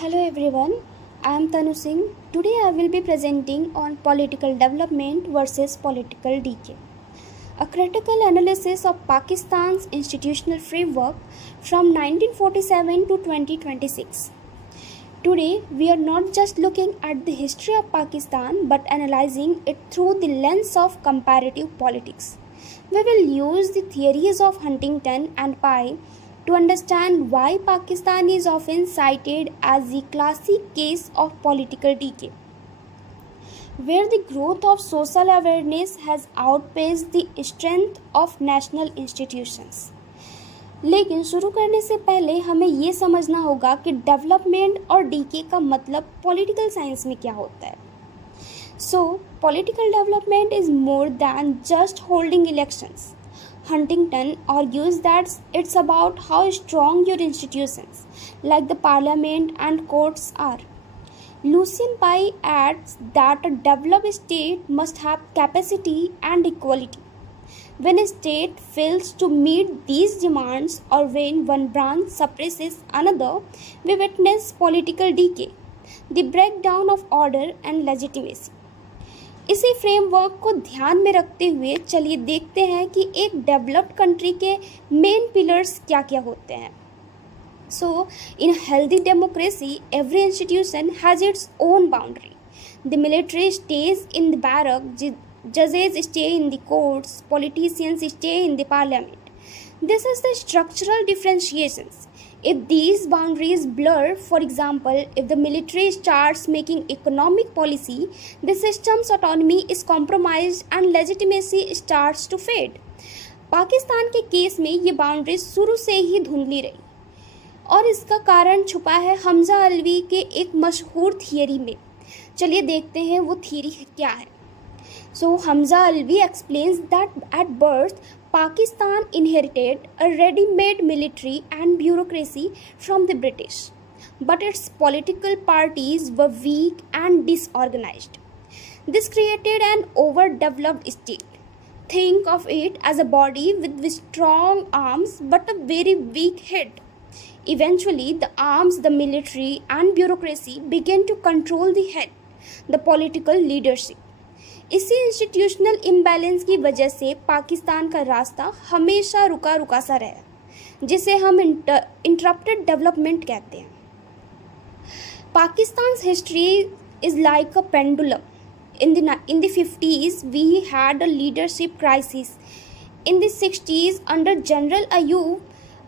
Hello everyone, I am Tanu Singh. Today I will be presenting on political development versus political decay. A critical analysis of Pakistan's institutional framework from 1947 to 2026. Today we are not just looking at the history of Pakistan but analyzing it through the lens of comparative politics. We will use the theories of Huntington and Pai to understand why Pakistan is often cited as the classic case of political decay, where the growth of social awareness has outpaced the strength of national institutions. लेकिन शुरू करने से पहले हमें ये समझना होगा कि डेवलपमेंट और डीके का मतलब पॉलिटिकल साइंस में क्या होता है. So, political development is more than just holding elections. Huntington argues that it's about how strong your institutions, like the parliament and courts, are. Lucian Pai adds that a developed state must have capacity and equality. When a state fails to meet these demands or when one branch suppresses another, we witness political decay, the breakdown of order and legitimacy. इसी framework को ध्यान में रखते हुए चलिए देखते हैं कि एक डेवलप्ड कंट्री के मेन पिलर्स क्या क्या होते हैं. So in healthy democracy every institution has its own boundary. The military stays in the barrack, जजेस stay in the courts, politicians stay in the parliament. This is the structural differentiations. If these boundaries blur, for example, if the military starts making economic policy, the system's autonomy is compromised and legitimacy starts to fade. Pakistan के case में ये boundaries शुरू से ही धुंधली रही और इसका कारण छुपा है हमजा अलवी के एक मशहूर थियरी में. चलिए देखते हैं वो थियरी क्या है. So Hamza Alvi explains that at birth, Pakistan inherited a ready-made military and bureaucracy from the British, but its political parties were weak and disorganized. This created an overdeveloped state. Think of it as a body with strong arms but a very weak head. Eventually, the arms, the military and bureaucracy began to control the head, the political leadership. इसी institutional imbalance की वजह से पाकिस्तान का रास्ता हमेशा रुका रुका सा रहा, जिसे हम इंटरप्टेड डेवलपमेंट कहते हैं. पाकिस्तान's history is like a pendulum. In the 50s, we had a leadership crisis. In the 60s, under General Ayub,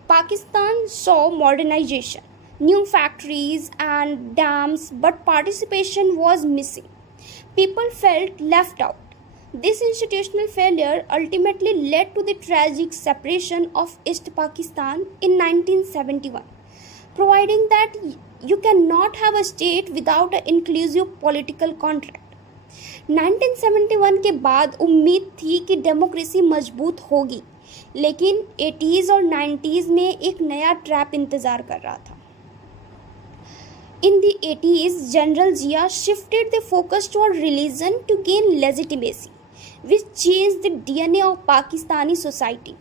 Pakistan saw modernization, new factories and dams, but participation was missing. People felt left out. This institutional failure ultimately led to the tragic separation of East Pakistan in 1971, providing that you cannot have a state without an inclusive political contract. 1971 के बाद उम्मीद थी कि democracy मजबूत होगी, लेकिन 80s और 90s में एक नया ट्रैप इंतज़ार कर रहा था. In the 80s, General Zia shifted the focus toward religion to gain legitimacy, which changed the DNA of Pakistani society.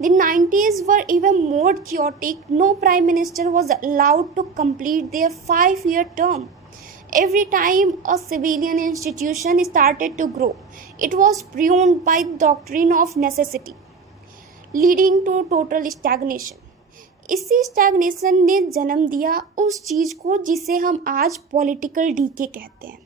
The 90s were even more chaotic. No prime minister was allowed to complete their 5-year term. Every time a civilian institution started to grow, it was pruned by the doctrine of necessity, leading to total stagnation. इसी stagnation ने जन्म दिया उस चीज़ को जिसे हम आज political decay कहते हैं.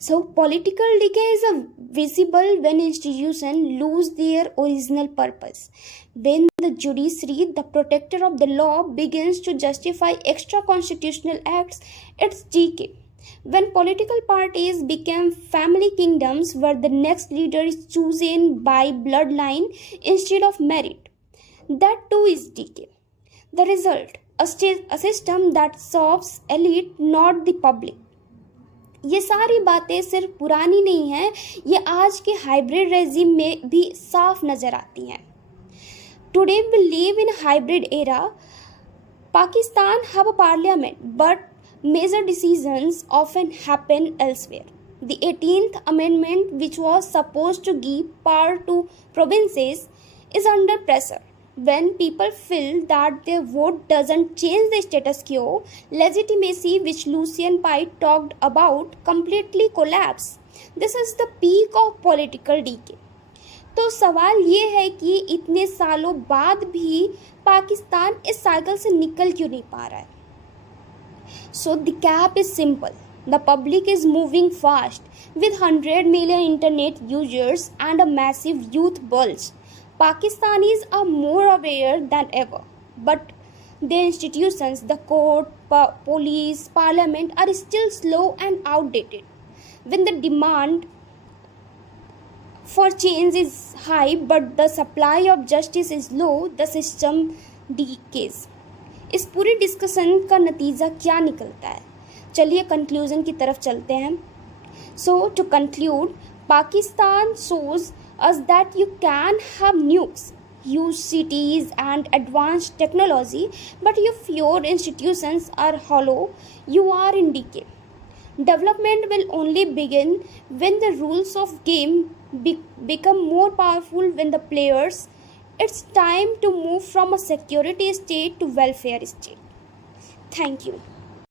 So political decay is a visible when institution lose their original purpose. When the judiciary, the protector of the law, begins to justify extra constitutional acts, it's decay. When political parties became family kingdoms where the next leader is chosen by bloodline instead of merit, that too is decay. The result, a system that serves elite, not the public. ये सारी बातें सिर्फ पुरानी नहीं हैं, ये आज के हाइब्रिड रेजिम में भी साफ नज़र आती हैं. Today we live in a hybrid era. Pakistan have a parliament, but major decisions often happen elsewhere. The 18th Amendment, which was supposed to give power to provinces, is under pressure. When people feel that their vote doesn't change the status quo, legitimacy, which Lucian Pike talked about, completely collapse. This is the peak of political decay. तो सवाल ये है कि इतने सालों बाद भी पाकिस्तान इस साइकिल से निकल क्यों नहीं पा रहा है. So the cap is simple. The public is moving fast. With 100 million internet users and a massive youth bulge, Pakistanis are more aware than ever. But the institutions, the court, police, parliament are still slow and outdated. When the demand for change is high but the supply of justice is low, the system decays. इस पूरी discussion का नतीजा क्या निकलता है, चलिए conclusion की तरफ चलते हैं. So to conclude, Pakistan shows us that you can have nukes, huge cities and advanced technology, but if your institutions are hollow, you are in decay. Development will only begin when the rules of game become more powerful when the players. It's time to move from a security state to welfare state. Thank you.